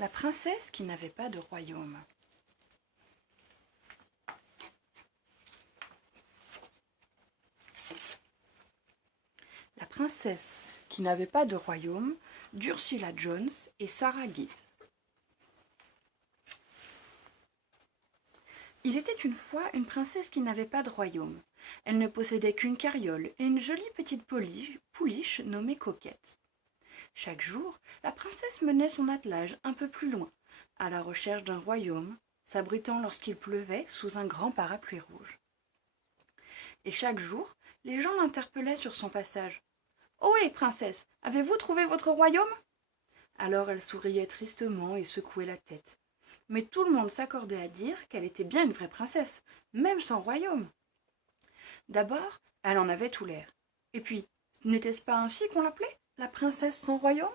La princesse qui n'avait pas de royaume. La princesse qui n'avait pas de royaume d'Ursula Jones et Sarah Gill. Il était une fois une princesse qui n'avait pas de royaume. Elle ne possédait qu'une carriole et une jolie petite pouliche nommée Coquette. Chaque jour, la princesse menait son attelage un peu plus loin, à la recherche d'un royaume, s'abritant lorsqu'il pleuvait sous un grand parapluie rouge. Et chaque jour, les gens l'interpellaient sur son passage. « Ohé, princesse, avez-vous trouvé votre royaume ?» Alors elle souriait tristement et secouait la tête. Mais tout le monde s'accordait à dire qu'elle était bien une vraie princesse, même sans royaume. D'abord, elle en avait tout l'air. Et puis, n'était-ce pas ainsi qu'on l'appelait, la princesse sans royaume ?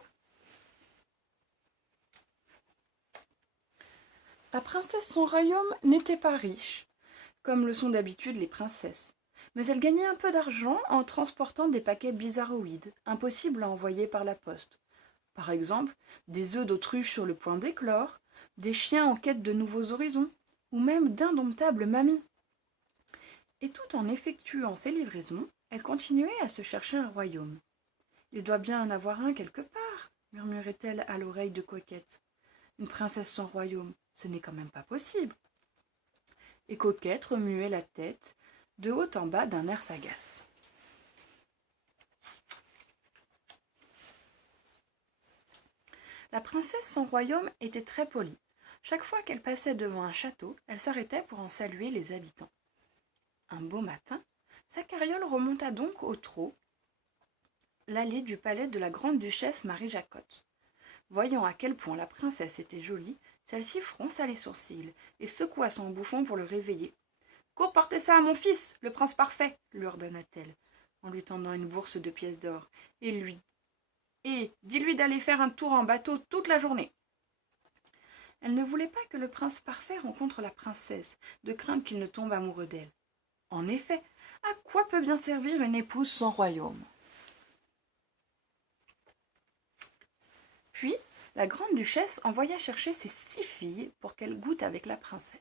La princesse sans royaume n'était pas riche, comme le sont d'habitude les princesses. Mais elle gagnait un peu d'argent en transportant des paquets bizarroïdes, impossibles à envoyer par la poste. Par exemple, des œufs d'autruche sur le point d'éclore, des chiens en quête de nouveaux horizons, ou même d'indomptables mamies. Et tout en effectuant ces livraisons, elle continuait à se chercher un royaume. « Il doit bien en avoir un quelque part, » murmurait-elle à l'oreille de Coquette. « Une princesse sans royaume, ce n'est quand même pas possible. » Et Coquette remuait la tête, de haut en bas d'un air sagace. La princesse sans royaume était très polie. Chaque fois qu'elle passait devant un château, elle s'arrêtait pour en saluer les habitants. Un beau matin, sa carriole remonta donc au trot l'allée du palais de la grande-duchesse Marie-Jacotte. Voyant à quel point la princesse était jolie, celle-ci fronça les sourcils et secoua son bouffon pour le réveiller. « Cours porter ça à mon fils, le prince parfait !» lui ordonna-t-elle, en lui tendant une bourse de pièces d'or, et dis-lui d'aller faire un tour en bateau toute la journée. Elle ne voulait pas que le prince parfait rencontre la princesse, de crainte qu'il ne tombe amoureux d'elle. En effet, à quoi peut bien servir une épouse sans royaume ? Puis, la grande-duchesse envoya chercher ses 6 filles pour qu'elles goûtent avec la princesse.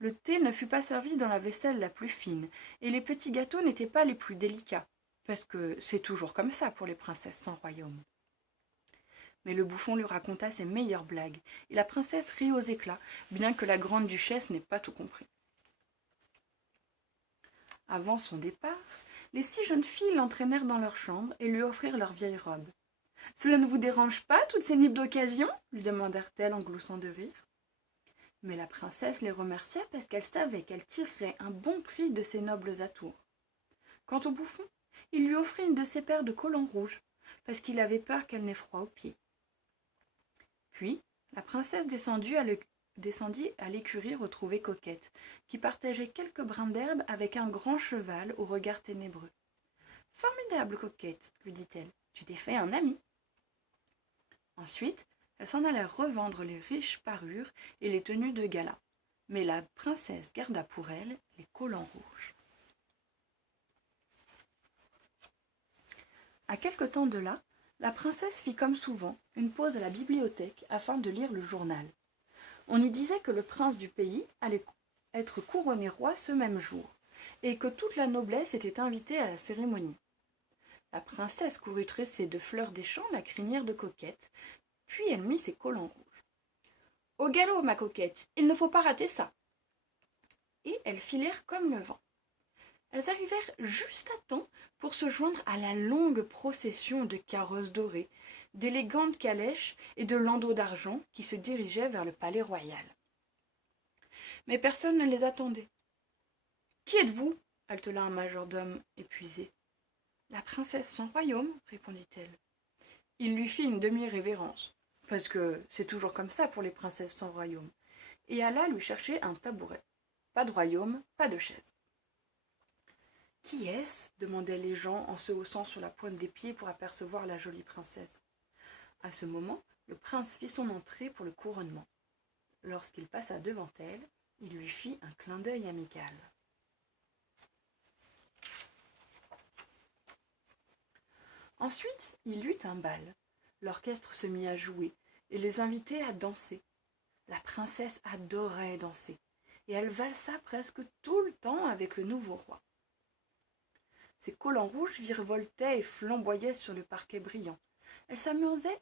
Le thé ne fut pas servi dans la vaisselle la plus fine, et les petits gâteaux n'étaient pas les plus délicats, parce que c'est toujours comme ça pour les princesses sans royaume. Mais le bouffon lui raconta ses meilleures blagues, et la princesse rit aux éclats, bien que la grande-duchesse n'ait pas tout compris. Avant son départ, les 6 jeunes filles l'entraînèrent dans leur chambre et lui offrirent leurs vieilles robes. « Cela ne vous dérange pas, toutes ces nippes d'occasion ?» lui demandèrent-elles en gloussant de rire. Mais la princesse les remercia parce qu'elle savait qu'elle tirerait un bon prix de ses nobles atours. Quant au bouffon, il lui offrit une de ses paires de collants rouges, parce qu'il avait peur qu'elle n'ait froid aux pieds. Puis, la princesse descendit à l'écurie retrouver Coquette, qui partageait quelques brins d'herbe avec un grand cheval au regard ténébreux. « Formidable, Coquette, lui dit-elle, tu t'es fait un ami. » Ensuite, elle s'en alla revendre les riches parures et les tenues de gala. Mais la princesse garda pour elle les collants rouges. À quelque temps de là, la princesse fit comme souvent une pause à la bibliothèque afin de lire le journal. On y disait que le prince du pays allait être couronné roi ce même jour, et que toute la noblesse était invitée à la cérémonie. La princesse courut tresser de fleurs des champs la crinière de Coquette, puis elle mit ses collants rouges. « Au galop, ma Coquette, il ne faut pas rater ça !» Et elles filèrent comme le vent. Elles arrivèrent juste à temps pour se joindre à la longue procession de carrosses dorées, d'élégantes calèches et de landaux d'argent qui se dirigeaient vers le palais royal. Mais personne ne les attendait. « Qui êtes-vous » haletela un majordome épuisé. « La princesse sans royaume, » répondit-elle. Il lui fit une demi-révérence, parce que c'est toujours comme ça pour les princesses sans royaume, et alla lui chercher un tabouret. Pas de royaume, pas de chaise. « Qui est-ce » demandaient les gens en se haussant sur la pointe des pieds pour apercevoir la jolie princesse. À ce moment, le prince fit son entrée pour le couronnement. Lorsqu'il passa devant elle, il lui fit un clin d'œil amical. Ensuite, il y eut un bal. L'orchestre se mit à jouer, et les invitait à danser. La princesse adorait danser, et elle valsa presque tout le temps avec le nouveau roi. Ses collants rouges virevoltaient et flamboyaient sur le parquet brillant. Elle s'amusait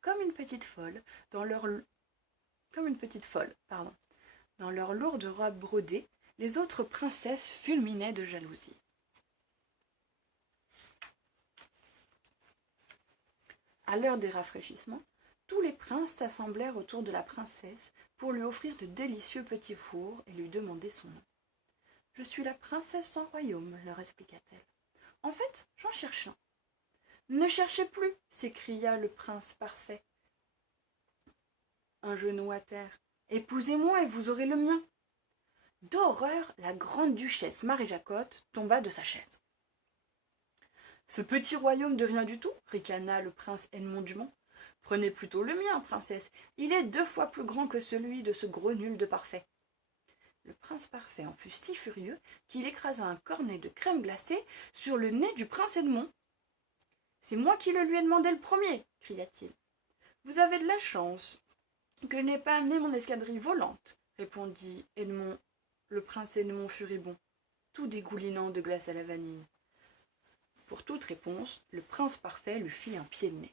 comme une petite folle dans leur lourde robe brodée. Les autres princesses fulminaient de jalousie. À l'heure des rafraîchissements, tous les princes s'assemblèrent autour de la princesse pour lui offrir de délicieux petits fours et lui demander son nom. « Je suis la princesse sans royaume, leur expliqua-t-elle. En fait, j'en cherche un. »« Ne cherchez plus, s'écria le prince parfait, un genou à terre. Épousez-moi et vous aurez le mien. D'horreur, la grande duchesse Marie-Jacotte tomba de sa chaise. Ce petit royaume de rien du tout, ricana le prince Edmond du Mont. Prenez plutôt le mien, princesse. Il est 2 fois plus grand que celui de ce gros nul de parfait. Le prince parfait en fut si furieux qu'il écrasa un cornet de crème glacée sur le nez du prince Edmond. C'est moi qui le lui ai demandé le premier, cria-t-il. Vous avez de la chance que je n'ai pas amené mon escadrille volante, répondit Edmond, le prince Edmond furibond, tout dégoulinant de glace à la vanille. Pour toute réponse, le prince parfait lui fit un pied de nez.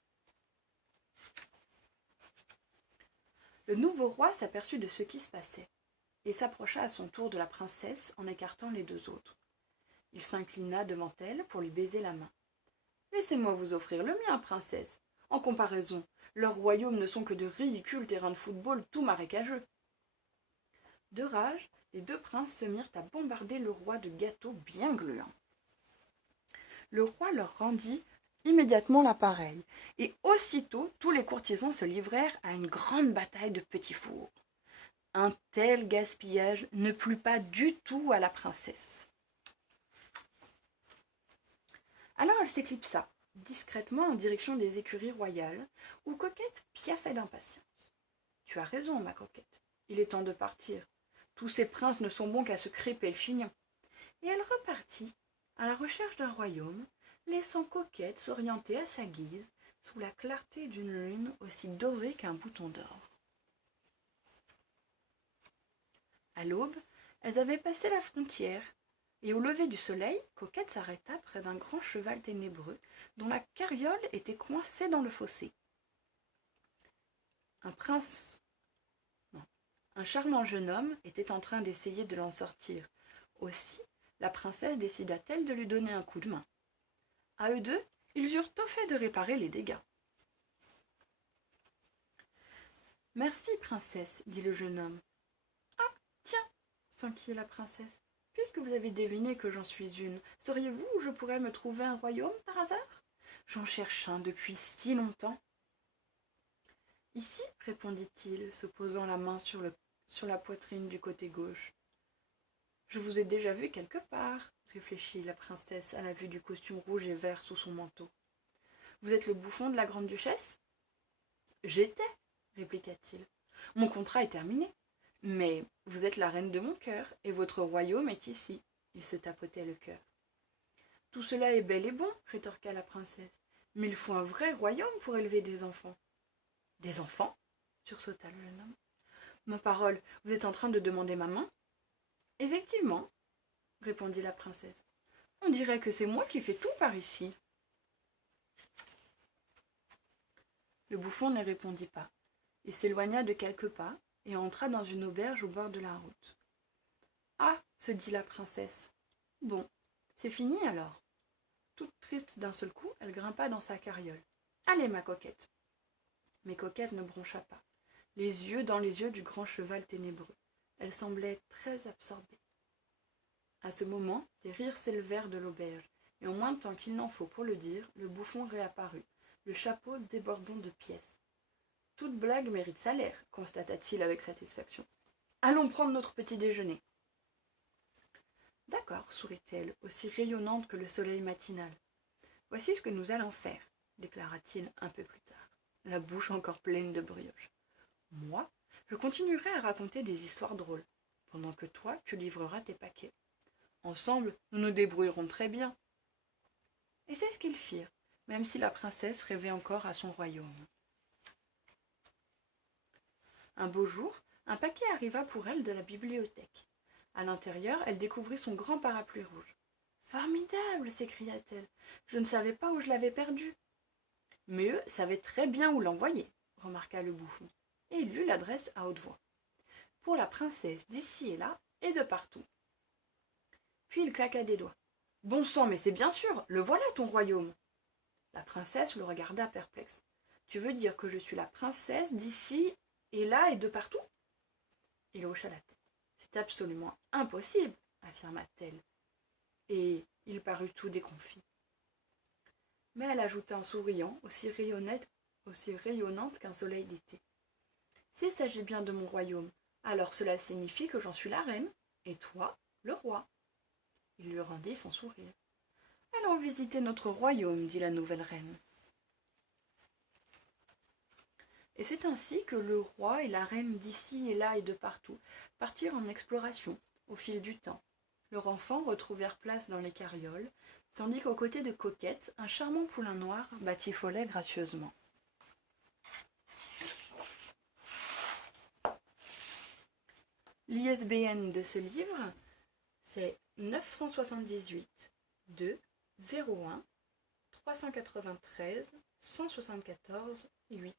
Le nouveau roi s'aperçut de ce qui se passait et s'approcha à son tour de la princesse en écartant les 2 autres. Il s'inclina devant elle pour lui baiser la main. « Laissez-moi vous offrir le mien, princesse. En comparaison, leurs royaumes ne sont que de ridicules terrains de football tout marécageux. » De rage, les 2 princes se mirent à bombarder le roi de gâteaux bien gluants. Le roi leur rendit immédiatement l'appareil, et aussitôt tous les courtisans se livrèrent à une grande bataille de petits fours. Un tel gaspillage ne plut pas du tout à la princesse. Alors elle s'éclipsa discrètement en direction des écuries royales, où Coquette piaffait d'impatience. « Tu as raison, ma Coquette, il est temps de partir. Tous ces princes ne sont bons qu'à se crêper le chignon. » Et elle repartit à la recherche d'un royaume, laissant Coquette s'orienter à sa guise sous la clarté d'une lune aussi dorée qu'un bouton d'or. À l'aube, elles avaient passé la frontière, et au lever du soleil, Coquette s'arrêta près d'un grand cheval ténébreux dont la carriole était coincée dans le fossé. Un charmant jeune homme était en train d'essayer de l'en sortir. Aussi, la princesse décida-t-elle de lui donner un coup de main. À eux 2, ils eurent tôt fait de réparer les dégâts. « Merci, princesse, dit le jeune homme. « Ah, tiens, s'enquit la princesse, puisque vous avez deviné que j'en suis une, sauriez-vous où je pourrais me trouver un royaume par hasard? J'en cherche un depuis si longtemps. »« Ici, répondit-il, se posant la main sur la poitrine du côté gauche. « Je vous ai déjà vu quelque part, réfléchit la princesse à la vue du costume rouge et vert sous son manteau. « Vous êtes le bouffon de la grande duchesse ?»« J'étais, répliqua-t-il. « Mon contrat est terminé. Mais vous êtes la reine de mon cœur, et votre royaume est ici. » Il se tapotait le cœur. « Tout cela est bel et bon, rétorqua la princesse. Mais il faut un vrai royaume pour élever des enfants. »« Des enfants ?» sursauta le jeune homme. « Ma parole, vous êtes en train de demander ma main ?»« Effectivement, répondit la princesse. On dirait que c'est moi qui fais tout par ici. » Le bouffon ne répondit pas. Il s'éloigna de quelques pas et entra dans une auberge au bord de la route. « Ah, se dit la princesse. Bon, c'est fini alors. » Toute triste d'un seul coup, elle grimpa dans sa carriole. « Allez, ma Coquette. » Mais Coquette ne broncha pas, les yeux dans les yeux du grand cheval ténébreux. Elle semblait très absorbée. À ce moment, des rires s'élevèrent de l'auberge, et en moins de temps qu'il n'en faut pour le dire, le bouffon réapparut, le chapeau débordant de pièces. « Toute blague mérite salaire, constata-t-il avec satisfaction. « Allons prendre notre petit déjeuner. »« D'accord, sourit-elle, aussi rayonnante que le soleil matinal. Voici ce que nous allons faire, déclara-t-il un peu plus tard, la bouche encore pleine de brioche. Moi, je continuerai à raconter des histoires drôles, pendant que toi, tu livreras tes paquets. Ensemble, nous nous débrouillerons très bien. » Et c'est ce qu'ils firent, même si la princesse rêvait encore à son royaume. Un beau jour, un paquet arriva pour elle de la bibliothèque. À l'intérieur, elle découvrit son grand parapluie rouge. « Formidable !» s'écria-t-elle. « Je ne savais pas où je l'avais perdu. » Mais eux savaient très bien où l'envoyer, remarqua le bouffon, et il lut l'adresse à haute voix. Pour la princesse d'ici et là, et de partout. Puis il claqua des doigts. « Bon sang, mais c'est bien sûr, le voilà ton royaume !» La princesse le regarda perplexe. « Tu veux dire que je suis la princesse d'ici et là et de partout ?» Il hocha la tête. « C'est absolument impossible, » affirma-t-elle, et il parut tout déconfit. Mais elle ajouta en souriant, aussi rayonnante qu'un soleil d'été. « S'il s'agit bien de mon royaume, alors cela signifie que j'en suis la reine, et toi, le roi. » Il lui rendit son sourire. « Allons visiter notre royaume, dit la nouvelle reine. » Et c'est ainsi que le roi et la reine d'ici et là et de partout partirent en exploration au fil du temps. Leurs enfants retrouvèrent place dans les carrioles, tandis qu'aux côtés de Coquette, un charmant poulain noir batifolait gracieusement. L'ISBN de ce livre, c'est 978 2 01 393 174 8.